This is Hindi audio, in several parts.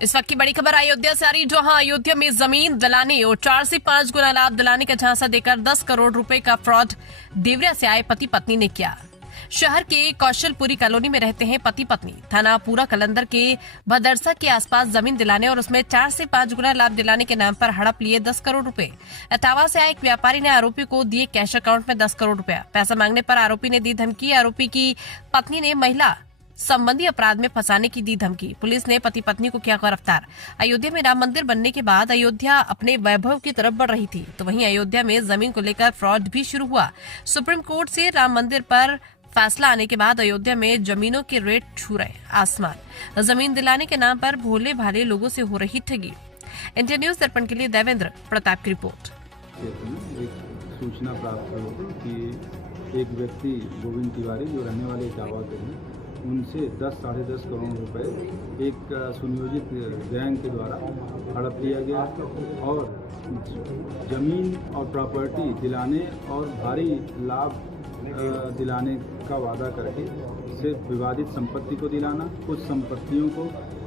इस वक्त की बड़ी खबर अयोध्या से आ रही, जहां अयोध्या में जमीन दिलाने और 4 से 5 गुना लाभ दिलाने का झांसा देकर 10 करोड़ रुपए का फ्रॉड देवरिया से आए पति पत्नी ने किया। शहर के कौशलपुरी कॉलोनी में रहते हैं पति पत्नी। थाना पूरा कलंदर के भदरसा के आसपास जमीन दिलाने और उसमें 4 से 5 गुना लाभ दिलाने के नाम पर हड़प लिए 10 करोड़ रुपए। इटावा से आए एक व्यापारी ने आरोपी को दिए कैश अकाउंट में 10 करोड़ रुपया। पैसा मांगने पर आरोपी ने दी धमकी। आरोपी की पत्नी ने महिला संबंधी अपराध में फंसाने की दी धमकी। पुलिस ने पति पत्नी को किया गिरफ्तार। अयोध्या में राम मंदिर बनने के बाद अयोध्या अपने वैभव की तरफ बढ़ रही थी, तो वहीं अयोध्या में जमीन को लेकर फ्रॉड भी शुरू हुआ। सुप्रीम कोर्ट से राम मंदिर पर फैसला आने के बाद अयोध्या में जमीनों के रेट छू रहे आसमान। जमीन दिलाने के नाम पर भोले भाले लोगों से हो रही ठगी। इंडिया न्यूज दर्पण के लिए देवेंद्र प्रताप की रिपोर्ट। एक सूचना प्राप्त हुई कि एक व्यक्ति गोविंद तिवारी जो रहने वाले इटावा के हैं, उनसे 10-10.5 करोड़ रुपए एक सुनियोजित गैंग के द्वारा हड़प लिया गया और जमीन और प्रॉपर्टी दिलाने और भारी लाभ दिलाने का वादा करके सिर्फ विवादित संपत्ति को दिलाना, कुछ संपत्तियों को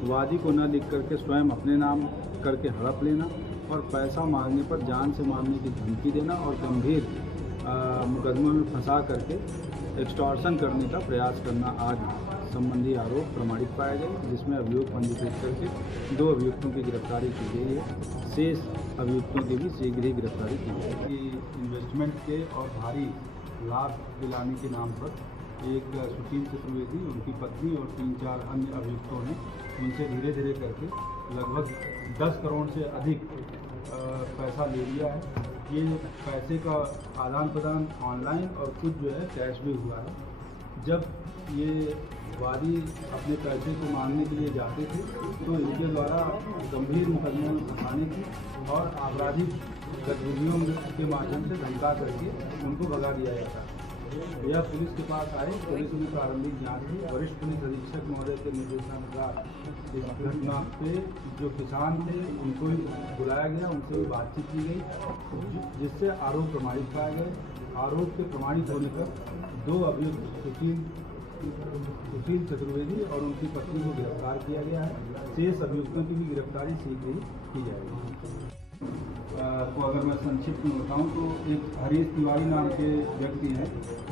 वादी को न लिख करके स्वयं अपने नाम करके हड़प लेना और पैसा मांगने पर जान से मारने की धमकी देना और गंभीर मुकदमे में फंसा करके एक्सटॉर्शन करने का प्रयास करना आदि संबंधी आरोप प्रमाणित पाए गए, जिसमें अभियोग पंजीकृत करके 2 अभियुक्तों की गिरफ्तारी की गई है। शेष अभियुक्तों की भी शीघ्र ही गिरफ्तारी की गई है। इन्वेस्टमेंट के और भारी लाभ दिलाने के नाम पर एक सुशील चतुर्वेदी, उनकी पत्नी और 3-4 अन्य अभियुक्तों ने उनसे धीरे धीरे करके लगभग 10 करोड़ से अधिक पैसा ले लिया है। ये पैसे का आदान प्रदान ऑनलाइन और कुछ जो है कैश भी हुआ है। जब ये वादी अपने पैसे को मांगने के लिए जाते थे तो इनके द्वारा गंभीर मुकदमों में फंसाने की और आपराधिक गतिविधियों के माध्यम से धमका करके उनको भगा दिया जाता है। यह पुलिस के पास आए, पुलिस ने प्रारंभिक जांच की। वरिष्ठ पुलिस अधीक्षक महोदय के निर्देशानुसार इस घटना पे जो किसान थे उनको भी बुलाया गया, उनसे भी बातचीत की गई, जिससे आरोप प्रमाणित पाए गए। आरोप के प्रमाणित होने पर 2 अभियुक्त सुशील चतुर्वेदी और उनकी पत्नी को गिरफ्तार किया गया है। शेष अभियुक्तों की भी गिरफ्तारी शीघ्र ही की जाएगी। तो अगर मैं संक्षिप्त में बताऊं तो एक हरीश तिवारी नाम के व्यक्ति हैं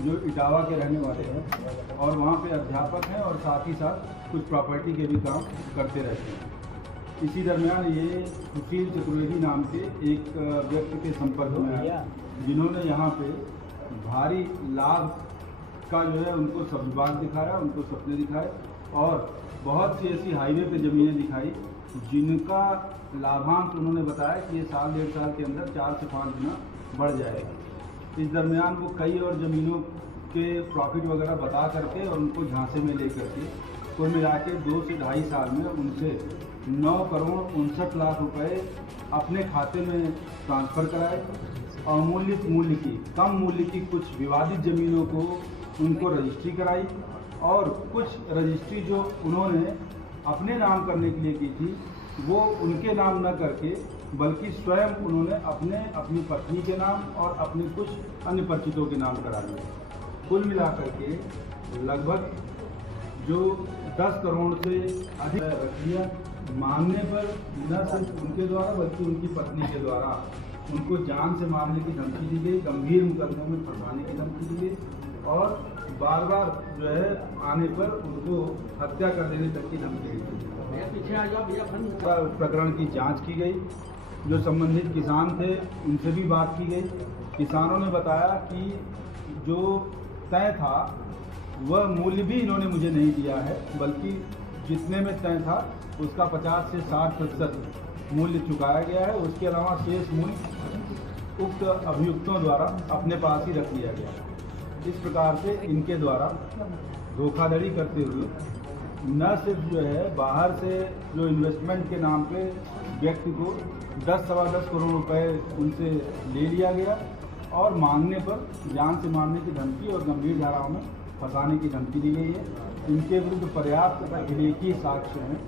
जो इटावा के रहने वाले हैं और वहाँ पे अध्यापक हैं और साथ ही साथ कुछ प्रॉपर्टी के भी काम करते रहते हैं। इसी दरमियान ये सुशील चतुर्वेदी नाम के एक व्यक्ति के संपर्क में आया, जिन्होंने यहाँ पे भारी लाभ का जो है उनको सब्बाग दिखाया, उनको सपने दिखाए और बहुत सी ऐसी हाईवे पे ज़मीनें दिखाई जिनका लाभांश उन्होंने बताया कि ये 1.5 साल के अंदर 4 से 5 गुना बढ़ जाएगा। इस दरमियान वो कई और ज़मीनों के प्रॉफिट वगैरह बता करके और उनको झांसे में ले करके कुल मिला के 2 से 2.5 साल में उनसे 9 करोड़ 59 लाख रुपए अपने खाते में ट्रांसफ़र कराए। अमूल्य मूल्य की, कम मूल्य की कुछ विवादित ज़मीनों को उनको रजिस्ट्री कराई और कुछ रजिस्ट्री जो उन्होंने अपने नाम करने के लिए की थी वो उनके नाम न करके बल्कि स्वयं उन्होंने अपनी पत्नी के नाम और अपने कुछ अन्य परिचितों के नाम करा दिए। कुल मिलाकर के लगभग जो 10 करोड़ से अधिक रकम मांगने पर न सिर्फ उनके द्वारा बल्कि उनकी पत्नी के द्वारा उनको जान से मारने की धमकी दी गई, गंभीर मुकदमों में फंसाने की धमकी दी गई और बार बार जो है आने पर उनको हत्या कर देने तक की धमकी दी गई। प्रकरण की जांच की गई। जो संबंधित किसान थे उनसे भी बात की गई। किसानों ने बताया कि जो तय था वह मूल्य भी इन्होंने मुझे नहीं दिया है, बल्कि जितने में तय था उसका 50 से 60% मूल्य चुकाया गया है। उसके अलावा शेष मूल्य उक्त अभियुक्तों द्वारा अपने पास ही रख लिया गया। इस प्रकार से इनके द्वारा धोखाधड़ी करते हुए न सिर्फ जो है बाहर से जो इन्वेस्टमेंट के नाम पे व्यक्ति को 10-10.25 करोड़ रुपए उनसे ले लिया गया और मांगने पर जान से मारने की धमकी और गंभीर धाराओं में फंसाने की धमकी दी गई है। इनके विरुद्ध पर्याप्त अभिलेखीय साक्ष्य हैं।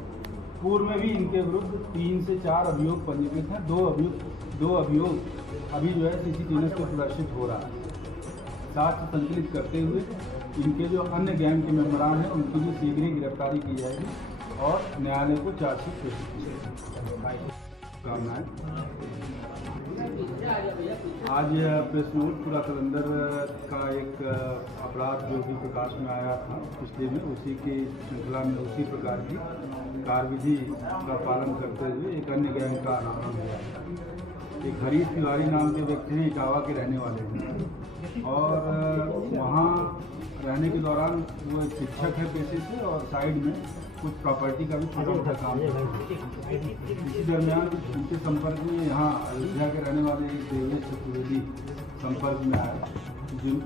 पूर्व में भी इनके विरुद्ध 3 से 4 अभियोग पंजीकृत हैं। 2 अभियोग अभी जो है CCTV पर प्रदर्शित हो रहा है। साक्ष्य संकलित करते हुए इनके जो अन्य गैंग के मेंबरान हैं उनकी भी शीघ्र ही गिरफ्तारी की जाएगी और न्यायालय को चार्जशीट पेश करना है। आज प्रेस नोट पूरा कलंदर का एक अपराध जो भी प्रकाश में आया था पिछले में, उसी की श्रृंखला में उसी प्रकार की कार्यविधि का पालन करते हुए एक अन्य गैंग का अनावरण हुआ। एक हरीश तिवारी नाम के व्यक्ति हैं, इटावा के रहने वाले हैं और वहाँ रहने के दौरान वो एक शिक्षक है पेशे से और साइड में कुछ प्रॉपर्टी का भी छोटा मोटा काम है। इसी दरमियान उनके संपर्क में यहाँ अयोध्या के रहने वाले एक देवेश चतुर्वेदी संपर्क में आया जिन